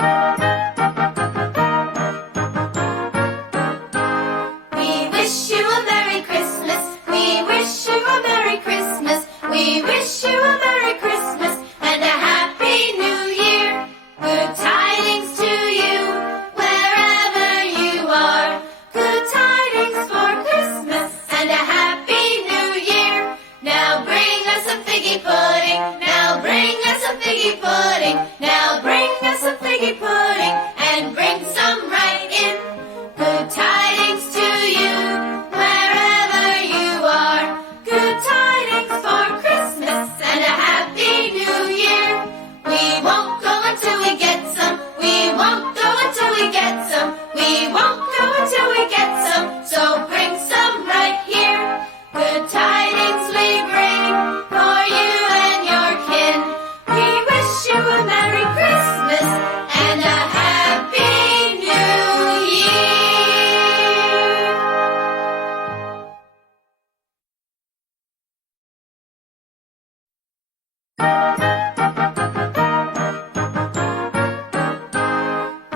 We wish you a Merry Christmas. We wish you a Merry Christmas. We wish you a Merry Christmas and a Happy New Year. Good tidings to you wherever you are. Good tidings for Christmas and a Happy New Year. Now bring us a figgy pudding. Now bring us a figgy pudding. Now bring us a figgy pudding and bring some right in. Good tidings to you wherever you are. Good tidings for Christmas and a Happy New Year. We won't go until we get some. We won't go until we get some. We won't go until we get some. So bring some right here. Good tidings we bring for you and your kin. We wish you a Merry Christmas and a Happy New Year.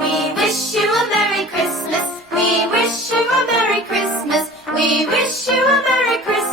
We wish you a Merry Christmas. We wish you a Merry Christmas. We wish you a Merry Christmas